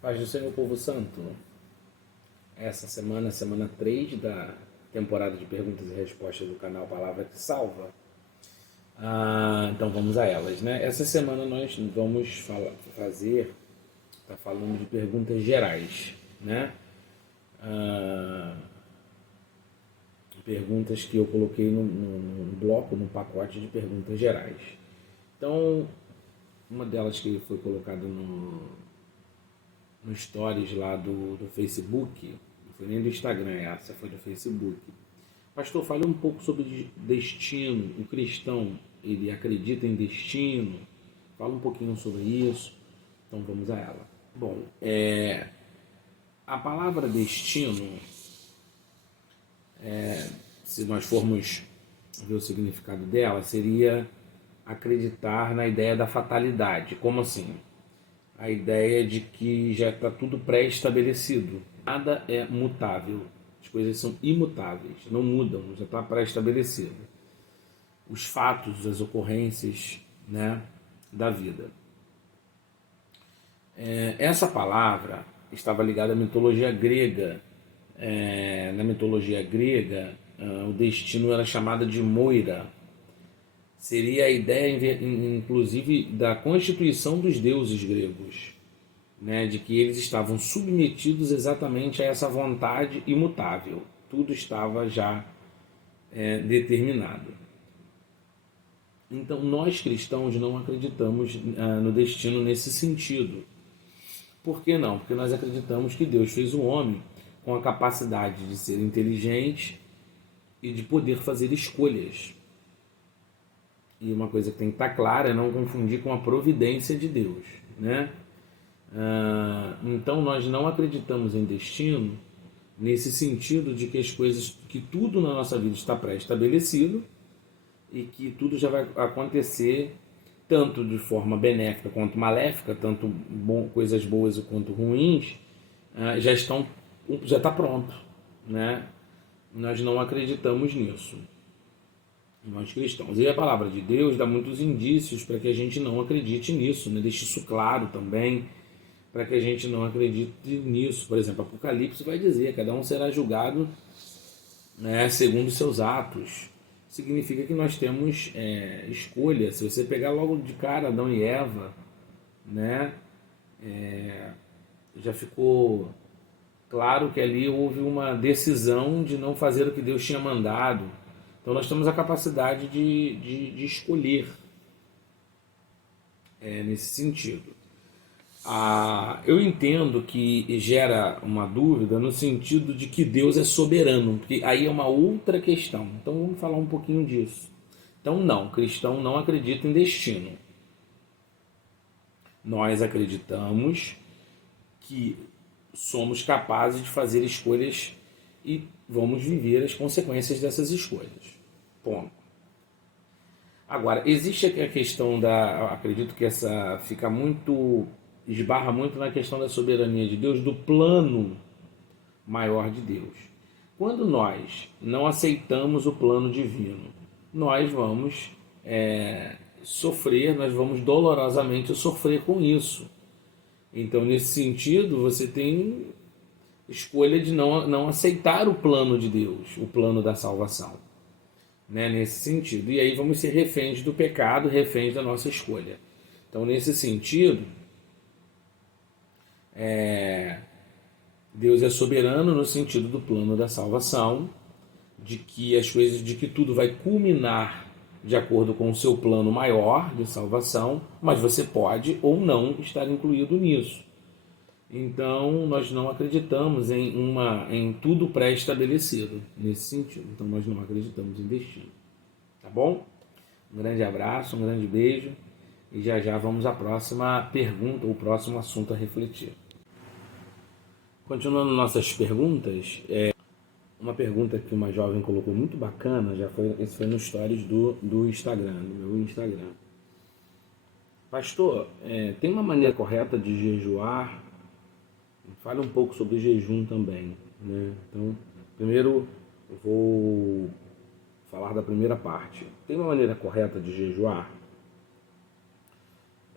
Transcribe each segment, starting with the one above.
Paz do Senhor, povo santo. Essa semana, semana 3 da temporada de perguntas e respostas do canal Palavra que Salva. Então vamos a elas, né? Essa semana nós vamos tá falando de perguntas gerais, né? Ah, perguntas que eu coloquei no bloco, no pacote de perguntas gerais. Então, uma delas que foi colocada no stories lá do Facebook, não foi nem do Instagram, essa foi do Facebook. Pastor, fale um pouco sobre destino. O cristão, ele acredita em destino? Fala um pouquinho sobre isso. Então vamos a ela. Bom, a palavra destino, se nós formos ver o significado dela, seria acreditar na ideia da fatalidade. Como assim? A ideia de que já está tudo pré-estabelecido. Nada é mutável. As coisas são imutáveis, não mudam, já está pré-estabelecido. Os fatos, as ocorrências, né, da vida. Essa palavra estava ligada à mitologia grega. Na mitologia grega, o destino era chamado de Moira. Seria a ideia, inclusive, da constituição dos deuses gregos, né, de que eles estavam submetidos exatamente a essa vontade imutável. Tudo estava já determinado. Então, nós cristãos não acreditamos no destino nesse sentido. Por que não? Porque nós acreditamos que Deus fez o homem com a capacidade de ser inteligente e de poder fazer escolhas. E uma coisa que tem que estar clara é não confundir com a providência de Deus, né? Então nós não acreditamos em destino nesse sentido de que as coisas, que tudo na nossa vida está pré-estabelecido e que tudo já vai acontecer tanto de forma benéfica quanto maléfica, tanto coisas boas quanto ruins, já está pronto, né? Nós não acreditamos nisso, nós cristãos. E a palavra de Deus dá muitos indícios para que a gente não acredite nisso, né? Deixa isso claro também, para que a gente não acredite nisso. Por exemplo, Apocalipse vai dizer: cada um será julgado, né, segundo os seus atos. Significa que nós temos escolha. Se você pegar logo de cara Adão e Eva, né, já ficou claro que ali houve uma decisão de não fazer o que Deus tinha mandado. Então nós temos a capacidade de escolher nesse sentido. Eu entendo que gera uma dúvida no sentido de que Deus é soberano, porque aí é uma outra questão. Então vamos falar um pouquinho disso. Então não, cristão não acredita em destino. Nós acreditamos que somos capazes de fazer escolhas e vamos viver as consequências dessas escolhas. Ponto. Agora, existe a questão acredito que essa esbarra muito na questão da soberania de Deus, do plano maior de Deus. Quando nós não aceitamos o plano divino, nós vamos sofrer, nós vamos dolorosamente sofrer com isso. Então, nesse sentido, você tem escolha de não aceitar o plano de Deus, o plano da salvação, né? Nesse sentido. E aí vamos ser reféns do pecado, reféns da nossa escolha. Então, nesse sentido, Deus é soberano no sentido do plano da salvação, de que tudo vai culminar de acordo com o seu plano maior de salvação, mas você pode ou não estar incluído nisso. Então, nós não acreditamos em tudo pré-estabelecido nesse sentido. Então, nós não acreditamos em destino. Tá bom? Um grande abraço, um grande beijo e já já vamos à próxima pergunta, o próximo assunto a refletir. Continuando nossas perguntas, uma pergunta que uma jovem colocou muito bacana, esse foi no stories do Instagram, do meu Instagram. Pastor, tem uma maneira correta de jejuar? Fale um pouco sobre jejum também, né? Então, primeiro eu vou falar da primeira parte. Tem uma maneira correta de jejuar?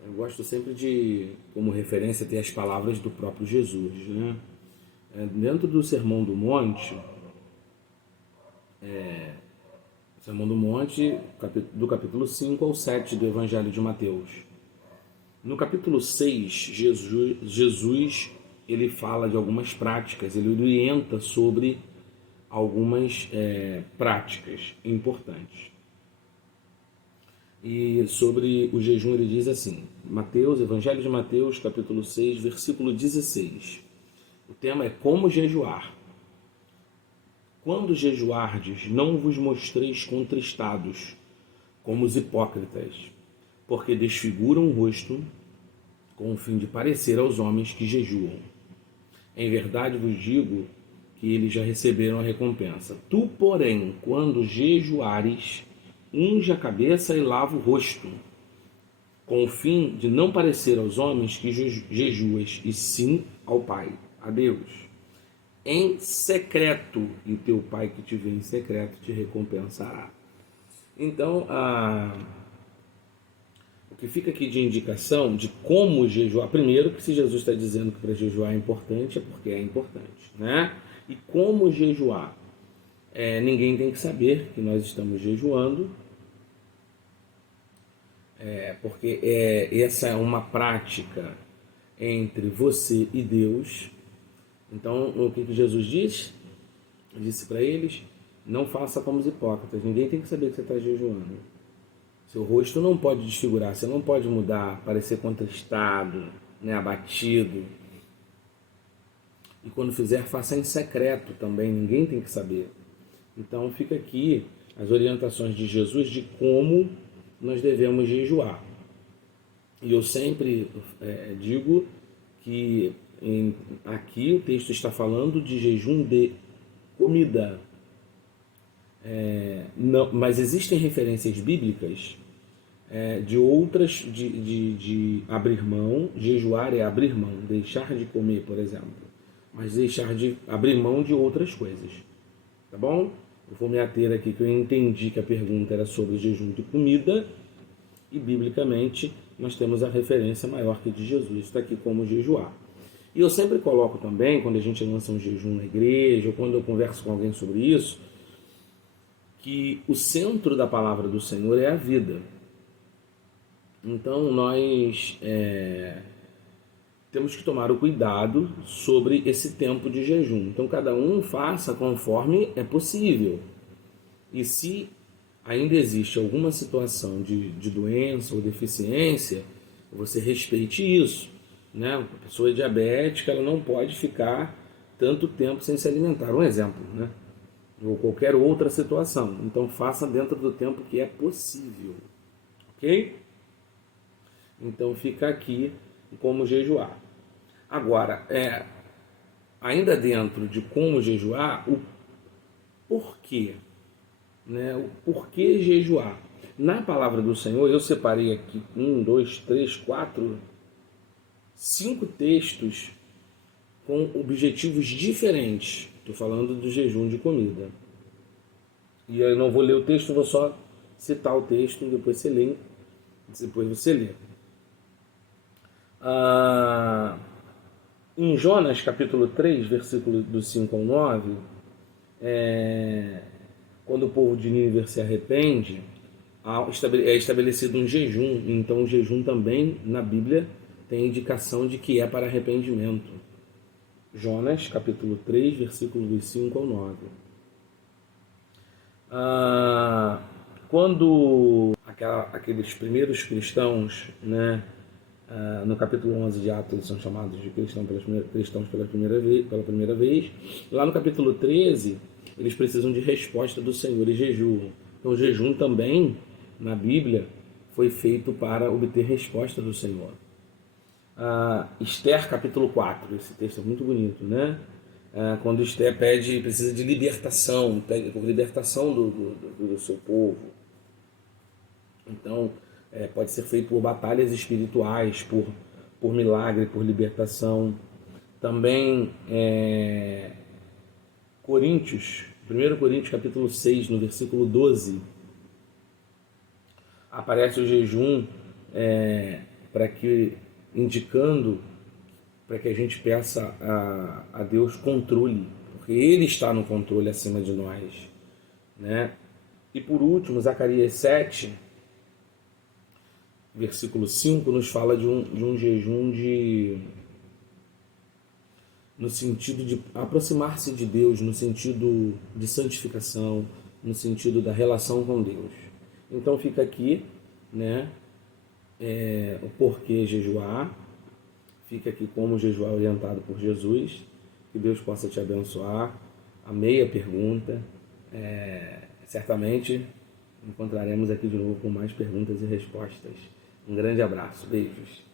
Eu gosto sempre de, como referência, ter as palavras do próprio Jesus, né? Dentro do Sermão do Monte, do capítulo 5 ao 7 do Evangelho de Mateus. No capítulo 6, Jesus ele fala de algumas práticas, ele orienta sobre algumas práticas importantes. E sobre o jejum ele diz assim, Evangelho de Mateus, capítulo 6, versículo 16. O tema é como jejuar. Quando jejuardes, não vos mostreis contristados, como os hipócritas, porque desfiguram o rosto, com o fim de parecer aos homens que jejuam. Em verdade vos digo que eles já receberam a recompensa. Tu, porém, quando jejuares, unge a cabeça e lava o rosto, com o fim de não parecer aos homens que jejuas, e sim ao Pai, a Deus. Em secreto, e teu Pai que te vê em secreto te recompensará. Então, o que fica aqui de indicação de como jejuar, primeiro que se Jesus está dizendo que para jejuar é importante, é porque é importante, né? E como jejuar? Ninguém tem que saber que nós estamos jejuando, porque essa é uma prática entre você e Deus. Então, o que Jesus disse para eles? Não faça como os hipócritas, ninguém tem que saber que você está jejuando. Seu rosto não pode desfigurar, você não pode mudar, parecer contristado, né, abatido. E quando fizer, faça em secreto também, ninguém tem que saber. Então fica aqui as orientações de Jesus de como nós devemos jejuar. E eu sempre digo que aqui o texto está falando de jejum de comida. Não, mas existem referências bíblicas de outras, de abrir mão. Jejuar é abrir mão, deixar de comer, por exemplo. Mas deixar de abrir mão de outras coisas. Tá bom? Eu vou me ater aqui que eu entendi que a pergunta era sobre jejum de comida. E biblicamente nós temos a referência maior que de Jesus. Está aqui como jejuar. E eu sempre coloco também, quando a gente lança um jejum na igreja, ou quando eu converso com alguém sobre isso, que o centro da palavra do Senhor é a vida. Então nós temos que tomar o cuidado sobre esse tempo de jejum. Então cada um faça conforme é possível. E se ainda existe alguma situação de doença ou deficiência, você respeite isso. Né? A pessoa diabética ela não pode ficar tanto tempo sem se alimentar. Um exemplo, né? Ou qualquer outra situação. Então faça dentro do tempo que é possível. Ok? Então fica aqui como jejuar. Agora, ainda dentro de como jejuar, o porquê. Né? O porquê jejuar. Na palavra do Senhor, eu separei aqui 1, 2, 3, 4, 5 textos com objetivos diferentes. Estou falando do jejum de comida. E eu não vou ler o texto, vou só citar o texto e depois você lê. Em Jonas capítulo 3, versículo do 5 ao 9, quando o povo de Nínive se arrepende, é estabelecido um jejum. Então o jejum também na Bíblia tem indicação de que é para arrependimento. Jonas capítulo 3, versículo dos 5 ao 9. Quando aqueles primeiros cristãos, né, no capítulo 11 de Atos, eles são chamados de cristãos pela primeira vez. Lá no capítulo 13, eles precisam de resposta do Senhor e jejuam. Então, o jejum também, na Bíblia, foi feito para obter resposta do Senhor. Esther, capítulo 4, esse texto é muito bonito, né? Quando Esther precisa de libertação, do seu povo. Então, pode ser feito por batalhas espirituais, por milagre, por libertação. Também, 1 Coríntios capítulo 6, no versículo 12, aparece o jejum para que indicando para que a gente peça a Deus controle, porque Ele está no controle acima de nós, né? E por último, Zacarias 7, versículo 5, nos fala de um jejum no sentido de aproximar-se de Deus, no sentido de santificação, no sentido da relação com Deus. Então fica aqui, né, o porquê jejuar, fica aqui como jejuar orientado por Jesus. Que Deus possa te abençoar. Amei a pergunta. Certamente encontraremos aqui de novo com mais perguntas e respostas. Um grande abraço. Beijos.